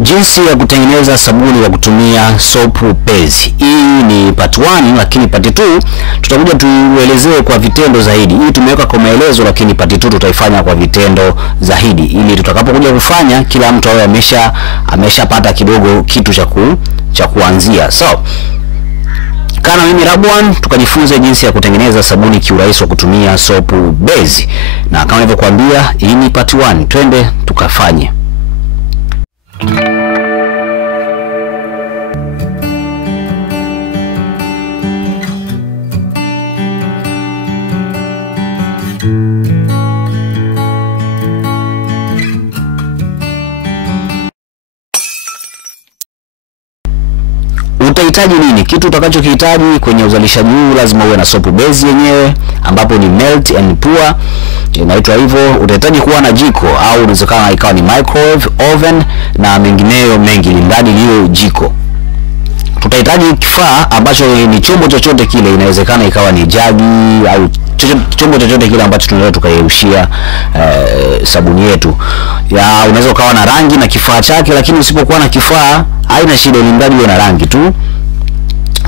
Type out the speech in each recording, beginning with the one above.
Jinsi ya kutengeneza sabuni kwa kutumia soap base. Hii ni part 1, lakini part 2 tutakuja tuelezee kwa vitendo zaidi. Hii tumeweka kwa maelezo, lakini part 2 tutaifanya kwa vitendo zaidi, ili tutakapokuja kufanya kila mtu awe ameshapata kidogo kitu cha kuanzia. So kana mimi Rabwan, tukajifunza jinsi ya kutengeneza sabuni kiurahisi kwa kutumia soap base. Na kama nilivyokuambia, hii ni part 1. Twende tukafanye. Utahitaji nini? Kitu utakachokihitaji kwenye uzalishaji huu lazima uwe na soap base yenyewe, ambapo ni melt and pour, inaitwa hivyo. Utahitaji kuwa na jiko au inawezekana ikawa ni microwave, oven na mengineyo mengi, ndani hiyo jiko. Tutahitaji kifaa ambacho ni chombo chochote kile, inawezekana ikawa ni jagi au chombo chochote kile ambacho tunaweza tukayeushia sabuni yetu. Unaweza ukawa na rangi na kifaa chake, lakini usipokuwa na kifaa haina shida, ili iwe na rangi tu.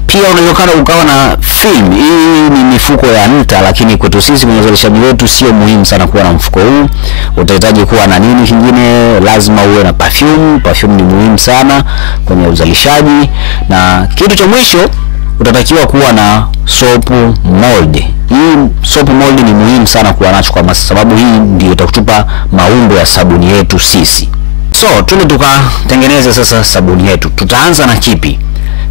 Pia unaweza ukawa na film. Hii ni mifuko ya nta, lakini kwetu sisi kwenye uzalishaji wetu sio muhimu sana kuwa na mfuko huu. Utahitaji kuwa na nini kingine? Lazima uwe na perfume. Perfume ni muhimu sana kwenye uzalishaji. Na kitu cha mwisho, utatakiwa kuwa na soap mold. Hii soap mold ni muhimu sana kuwa nacho, kwa sababu hii ndio itakutupa maumbo ya sabuni yetu sisi. So twende tukatengeneza sasa sabuni yetu. Tutaanza na kipi?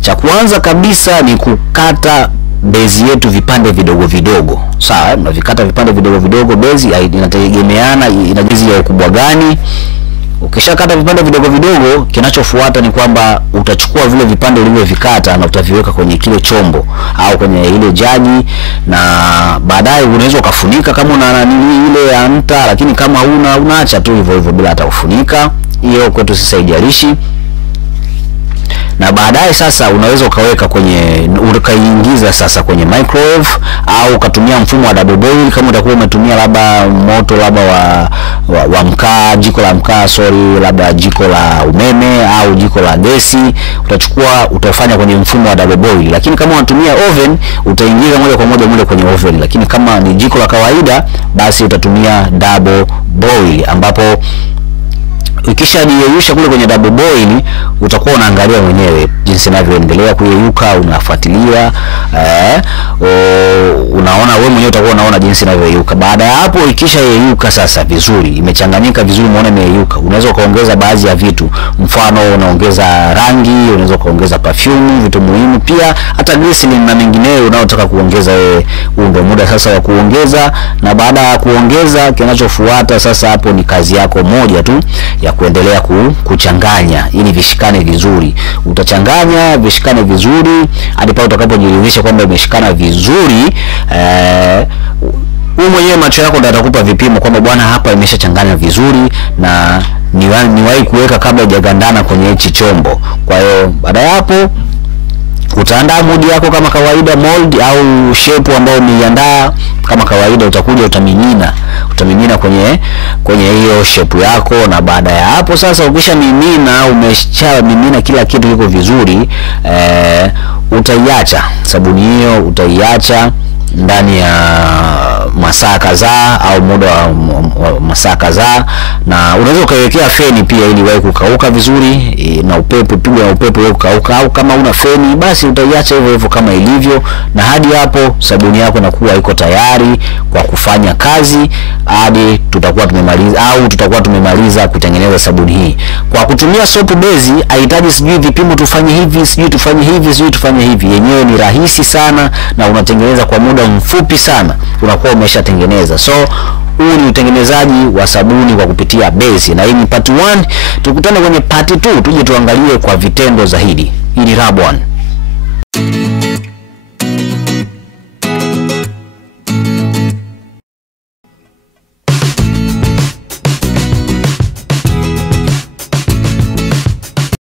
Cha kwanza kabisa ni kukata base yetu vipande vidogo vidogo. Sawa, unavikata vipande vidogo vidogo. Base inategemeana ina base ya ukubwa gani. Ukishakata vipande vidogo vidogo, kinachofuata ni kwamba utachukua vile vipande ulivyovikata na utaviweka kwenye kile chombo au kwenye ile jagi, na baadaye unaweza ukafunika kama una nini ile ya nta, lakini kama huna unaacha tu hivyo hivyo bila hata kufunika. Hiyo kwetu sisi haijalishi. Na baadaye sasa unaweza ukaweka ukaingiza sasa kwenye microwave, au ukatumia mfumo wa double boil kama utakuwa umetumia labda moto labda wa mkaa, jiko la mkaa, labda jiko la umeme au jiko la gesi. Utafanya kwenye mfumo wa double boil. Lakini kama unatumia oven, utaingiza moja kwa moja kwenye oven. Lakini kama ni jiko la kawaida, basi utatumia double boil, ambapo ukishajiyeyusha kule kwenye double boil, utakuwa unaangalia mwenyewe jinsi inavyoendelea kuyeyuka, unafuatilia, unaona wewe mwenyewe, utakuwa unaona jinsi inavyoyeyuka. Baada ya hapo, ikishayeyuka sasa vizuri, imechanganyika vizuri, umeona imeyeyuka, unaweza kaongeza baadhi ya vitu. Mfano, unaongeza rangi, unaweza kaongeza perfume, vitu muhimu, pia hata glycerin na mengineyo unaotaka kuongeza wewe. Ndio muda sasa wa kuongeza. Na baada ya kuongeza, kinachofuata sasa hapo ni kazi yako moja tu ya kuendelea kuchanganya ili vishikane vizuri. Utachanganya vishikane vizuri hadi pale utakapojiridhisha kwamba imeshikana vizuri. Wewe mwenyewe macho yako ndio atakupa vipimo kwamba bwana, hapa imeshachanganya vizuri na niwahi kuweka kabla haijagandana kwenye hichi chombo. Kwa hiyo baada ya hapo utaandaa mold yako kama kawaida, mold au shape ambayo umeiandaa kama kawaida. Utakuja utamimina kwenye hiyo shape yako. Na baada ya hapo sasa, umeshamimina kila kitu kiko vizuri, utaiacha sabuni hiyo, utaiacha ndani ya masaa kadhaa au muda wa masaa kadhaa. Na unaweza ukaiwekea feni pia ili iwe kukauka vizuri, na upepo, pigwa na upepo iwe kukauka. Au kama una feni, basi utaiacha hivyo hivyo kama ilivyo. Na hadi hapo sabuni yako inakuwa iko tayari kwa kufanya kazi, hadi tutakuwa tumemaliza kutengeneza sabuni hii. Kwa kutumia soap base, haihitaji sijui vipimo tufanye hivi, sijui tufanye hivi. Yenyewe ni rahisi sana na unatengeneza kwa muda mfupi sana, unakuwa umeshatengeneza. So huu ni utengenezaji wa sabuni kwa kupitia base, na hii ni part 1. Tukutane kwenye part 2 tuje tuangalie kwa vitendo zaidi. Hii ni Rabwan.